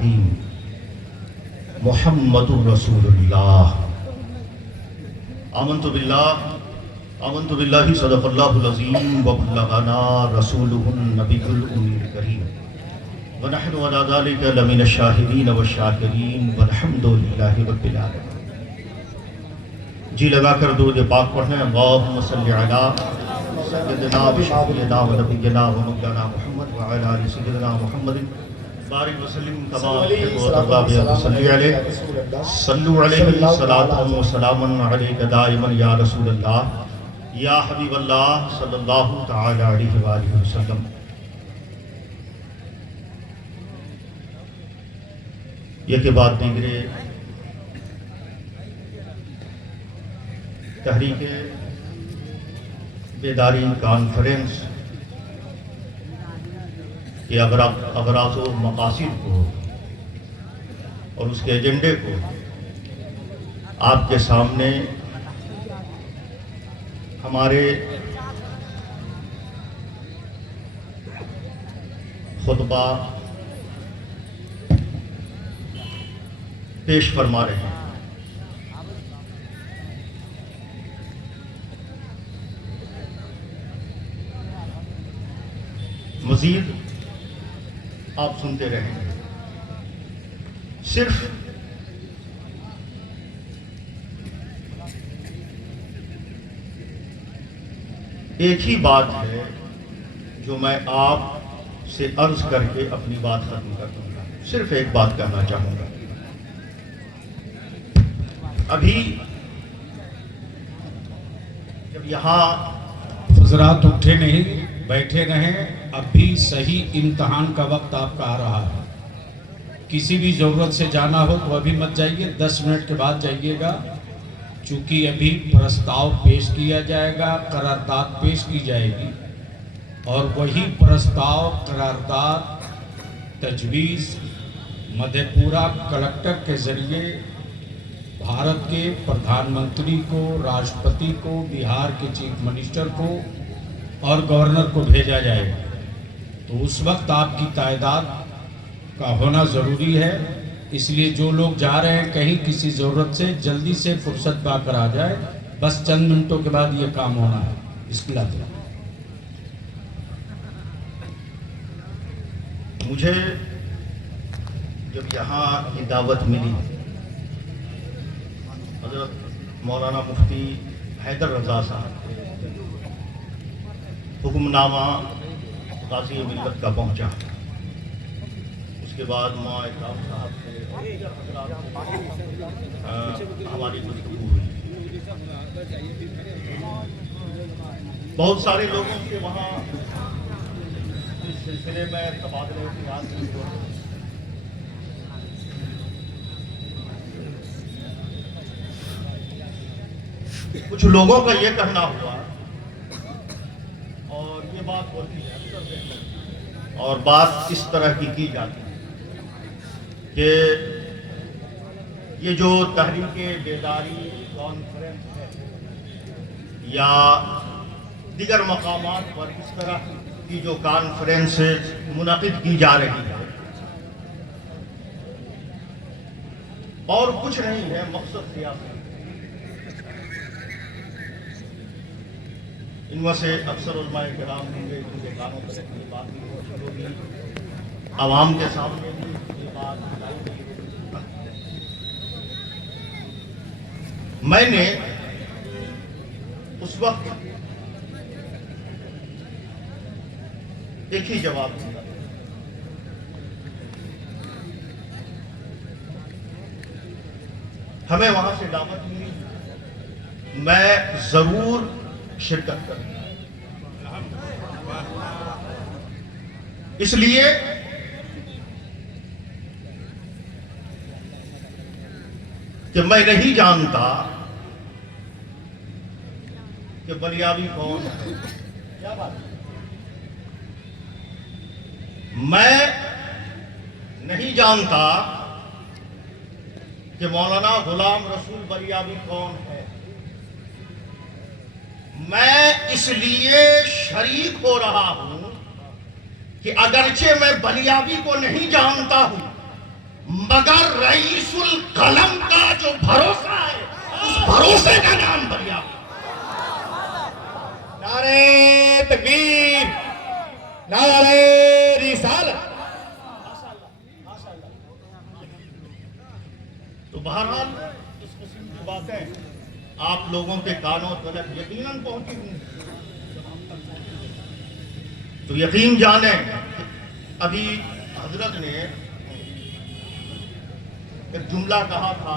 الحكيم محمد رسول الله. آمنت بالله صدق الله العظيم وبلغنا رسوله النبي الأمي الكريم ونحن على ذلك لمن الشاهدين والشاكرين والحمد لله رب العالمين. جی لگا کر درود پاک پڑھیں. اللہم صلی علی سیدنا و شفیعنا و نبینا و مولانا محمد وعلی آل سیدنا محمد بارک وسلم کما تحب وترضى وصلی علیہ. صلو علیہ صلاۃ و سلام علیک دائما یا رسول اللہ یا حبیب اللہ صلی اللہ تعالی علیہ وآلہ وسلم. یہ کے بعد دیگرے تحریک بیداری کانفرنس کے اغراض و مقاصد کو اور اس کے ایجنڈے کو آپ کے سامنے ہمارے خطبہ پیش فرما رہے ہیں. مزید آپ سنتے رہیں. صرف ایک ہی بات ہے جو میں آپ سے عرض کر کے اپنی بات ختم کر دوں گا. صرف ایک بات کہنا چاہوں گا. ابھی جب یہاں حضرات اٹھے نہیں بیٹھے رہیں. اب بھی صحیح امتحان کا وقت آپ کا آ رہا ہے. کسی بھی ضرورت سے جانا ہو تو ابھی مت جائیے, 10 منٹ کے بعد جائیے گا. چونکہ ابھی پرستاؤ پیش کیا جائے گا, قرارداد پیش کی جائے گی, اور وہی پرستاؤ قرارداد تجویز مدھے پورہ کلکٹر کے ذریعے بھارت کے پردھان منتری کو, راشٹرپتی کو, بہار کے چیف منسٹر کو اور گورنر کو بھیجا جائے گا. تو اس وقت آپ کی تعداد کا ہونا ضروری ہے. اس لیے جو لوگ جا رہے ہیں کہیں کسی ضرورت سے جلدی سے فرصت پا کر آ جائے. بس چند منٹوں کے بعد یہ کام ہونا ہے. بسم اللہ. مجھے جب یہاں یہ دعوت ملی حضرت مولانا مفتی حیدر رضا صاحب حکم نامہ قاضی ملت کا پہنچا. اس کے بعد ماں اکرام صاحب سے ہماری گفتگو ہوئی. بہت سارے لوگوں کے وہاں اس سلسلے میں تبادلے خیال ہوئے. کچھ لوگوں کا یہ کہنا ہوا اور یہ بات ہوتی ہے اور بات اس طرح کی جاتی ہے کہ یہ جو تحریک بیداری کانفرنس ہے یا دیگر مقامات پر اس طرح کی جو کانفرنس منعقد کی جا رہی ہے اور کچھ نہیں ہے, مقصد سیاسی. ان میں سے اکثر علماء کرام ہوں گے جن کے کانوں پر یہ بات بھی ہوگی, عوام کے سامنے بھی یہ بات بتائی گئی. میں نے اس وقت ایک ہی جواب دیا. ہمیں وہاں سے دعوت ملی, میں ضرور شرکت کروں. اس لیے کہ میں نہیں جانتا کہ بلیابی کون ہے. کیا بات ہے؟ میں نہیں جانتا کہ مولانا غلام رسول بلیابی کون ہے. میں اس لیے شریک ہو رہا ہوں کہ اگرچہ میں بلیابی کو نہیں جانتا ہوں مگر رئیس القلم کا جو بھروسہ ہے اس بھروسے کا نام بلیابی۔ نعرہ تکبیر، نعرہ رسالت۔ تو بہرحال اس قسم کی باتیں آپ لوگوں کے کانوں تلک یقیناً پہنچی ہوں، تو یقین جانیں ابھی حضرت نے ایک جملہ کہا تھا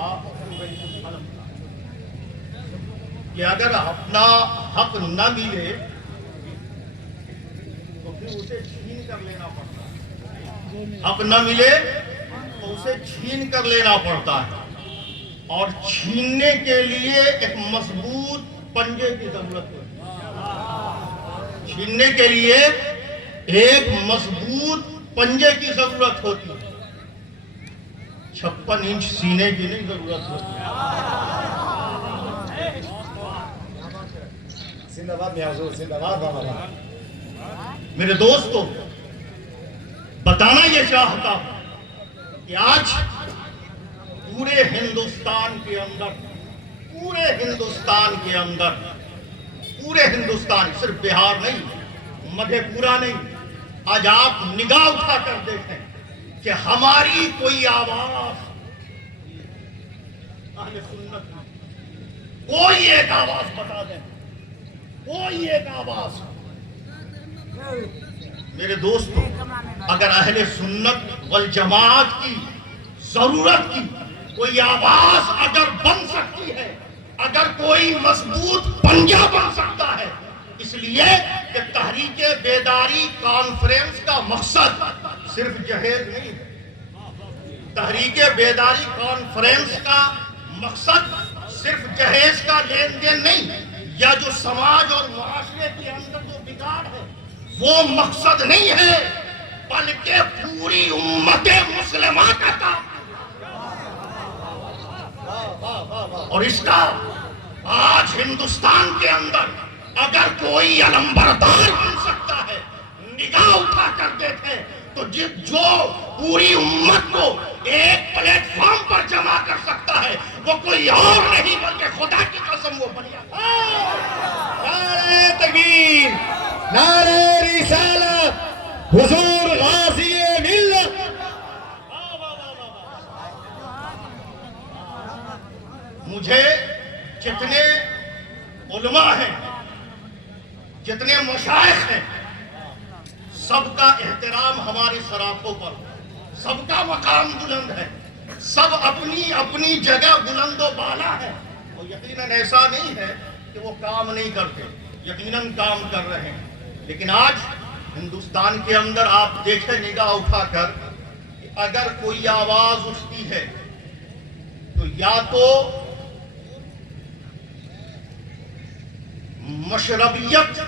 کہ اگر اپنا حق نہ ملے تو پھر اسے چھین کر لینا پڑتا ہے، حق نہ ملے تو اسے چھین کر لینا پڑتا ہے، اور چھیننے کے لیے ایک مضبوط پنجے کی ضرورت ہوتی ہے، چھیننے کے لیے ایک مضبوط پنجے کی ضرورت ہوتی ہے، 56 انچ سینے کی نہیں ضرورت ہوتی ہے۔ زندہ باد میاں حضور، زندہ باد بابا۔ میرے دوستو، بتانا یہ چاہتا ہوں کہ آج پورے ہندوستان کے اندر صرف بہار نہیں، مدھے پورہ نہیں، آج آپ نگاہ اٹھا کر دیکھیں کہ ہماری کوئی آواز اہل سنت میں، کوئی ایک آواز بتا دیں، کوئی ایک آواز۔ میرے دوستو، اگر اہل سنت والجماعت کی ضرورت کی کوئی آواز اگر بن سکتی ہے، اگر کوئی مضبوط پنجہ بن سکتا ہے، اس لیے کہ تحریک بیداری کانفرنس کا مقصد صرف جہیز نہیں ہے، تحریک بیداری کانفرنس کا مقصد صرف جہیز کا لین دین نہیں، یا جو سماج اور معاشرے کے اندر جو بگاڑ ہے وہ مقصد نہیں ہے، بلکہ پوری امت مسلمہ کا کام، اور اس کا آج ہندوستان کے اندر اگر کوئی علمبردار بن سکتا ہے، نگاہ اٹھا کر دیکھیں تو جو پوری امت کو ایک پلیٹ فارم پر جمع کر سکتا ہے وہ کوئی اور نہیں بلکہ خدا کی قسم وہ بنیا۔ نعرہ تکبیر، نعرہ رسالت، حضور غازی ملت۔ مجھے جتنے علماء ہیں، جتنے مشائخ ہیں، سب کا احترام ہماری سراخوں پر، سب کا مقام بلند ہے، سب اپنی اپنی جگہ بلند و بالا ہے، اور یقیناً ایسا نہیں ہے کہ وہ کام نہیں کرتے، یقیناً کام کر رہے ہیں، لیکن آج ہندوستان کے اندر آپ دیکھیں نگاہ اٹھا کر کہ اگر کوئی آواز اٹھتی ہے تو یا تو مشربیت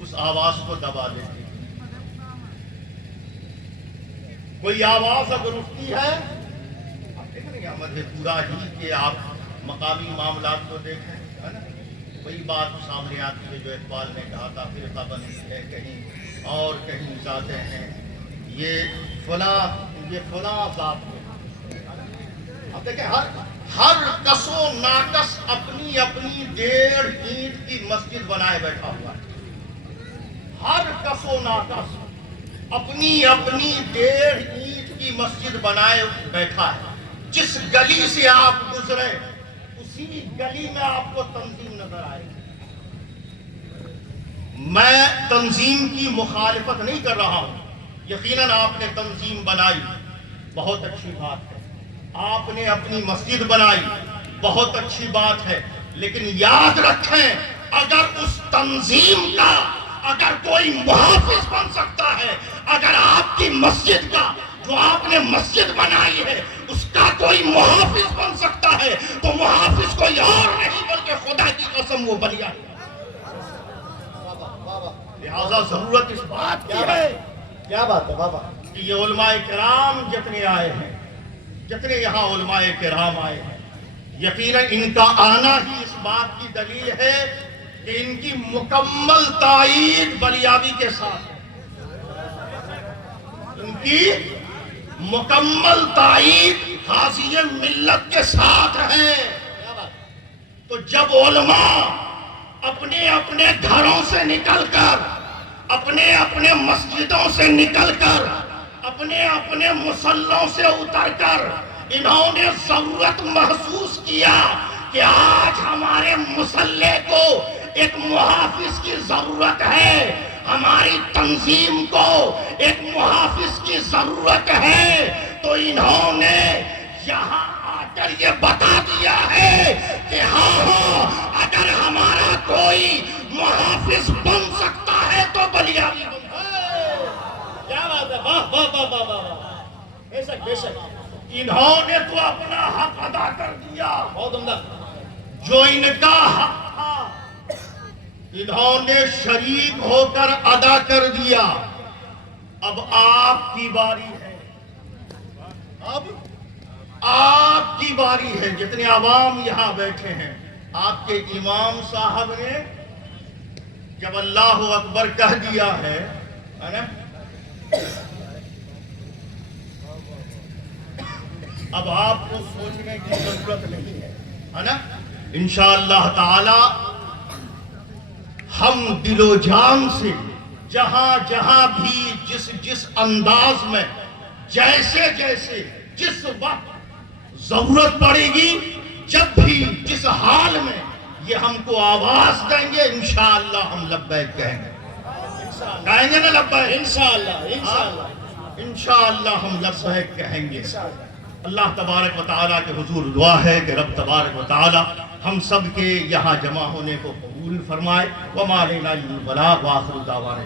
اس آواز کو دبا دیتی ہے، کوئی آواز اگر اٹھتی ہے، آپ دیکھ رہے ہیں مدھے پورہ ہی کہ آپ مقامی معاملات کو دیکھیں، ہے نا، وہی بات سامنے آتی ہے جو اقبال نے کہا تھا، فرقہ بندی ہے کہیں اور کہیں ذاتیں ہیں، یہ فلاں ذات ہے۔ آپ دیکھیں ہر کس و ناکس اپنی اپنی 1.5 اینٹ کی مسجد بنائے بیٹھا ہوا ہے، ہر کس و ناکس اپنی اپنی 1.5 اینٹ کی مسجد بنائے بیٹھا ہے، جس گلی سے آپ گزرے اسی گلی میں آپ کو تنظیم نظر آئے گی۔ میں تنظیم کی مخالفت نہیں کر رہا ہوں، یقیناً آپ نے تنظیم بنائی، بہت اچھی بات ہے، آپ نے اپنی مسجد بنائی، بہت اچھی بات ہے، لیکن یاد رکھیں اگر اس تنظیم کا اگر کوئی محافظ بن سکتا ہے، اگر آپ کی مسجد کا جو آپ نے مسجد بنائی ہے اس کا کوئی محافظ بن سکتا ہے تو محافظ کوئی اور نہیں بلکہ خدا کی قسم وہ بلیا ہے۔ لہذا ضرورت اس بات کی ہے، کیا بات ہے بابا؟ کہ یہ علماء کرام جتنے آئے ہیں، جتنے یہاں علماء کرام آئے ہیں، یقیناً ان کا آنا ہی اس بات کی دلیل ہے کہ ان کی مکمل تائید بلیابی کے ساتھ ہے، ان کی مکمل تائید غازی ملت کے ساتھ ہے۔ تو جب علماء اپنے اپنے گھروں سے نکل کر، اپنے اپنے مسجدوں سے نکل کر، اپنے اپنے مصلوں سے اتر کر انہوں نے ضرورت محسوس کیا کہ آج ہمارے مصلے کو ایک محافظ کی ضرورت ہے، ہماری تنظیم کو ایک محافظ کی ضرورت ہے، تو انہوں نے یہاں آ کر یہ بتا دیا ہے کہ ہاں اگر ہمارا کوئی محافظ بن سکتا ہے تو بلیابی بن سکتا ہے۔ کیا بات ہے، واہ واہ واہ واہ واہ، بے شک بے شک، انہوں نے تو اپنا حق ادا کر دیا، بہت عمدہ۔ جو ان کا حق تھا انہوں نے شریک ہو کر ادا کر دیا۔ اب آپ کی باری ہے، اب آپ کی باری ہے۔ جتنے عوام یہاں بیٹھے ہیں، آپ کے امام صاحب نے جب اللہ اکبر کہہ دیا ہے نا، اب آپ کو سوچنے کی ضرورت نہیں ہے نا۔ انشاءاللہ تعالی ہم دل و جان سے جہاں جہاں بھی جس انداز میں جیسے جیسے جس وقت ضرورت پڑے گی، جب بھی جس حال میں یہ ہم کو آواز دیں گے، انشاءاللہ ہم لبیک کہیں گے۔ کہیں گے نا لبیک؟ انشاءاللہ انشاءاللہ انشاءاللہ ہم لبیک کہیں گے۔ اللہ تبارک و تعالیٰ کے حضور دعا ہے کہ رب تبارک و تعالیٰ ہم سب کے یہاں جمع ہونے کو قبول فرمائے۔ وما علینا الا البلاغ، وآخر دعوانا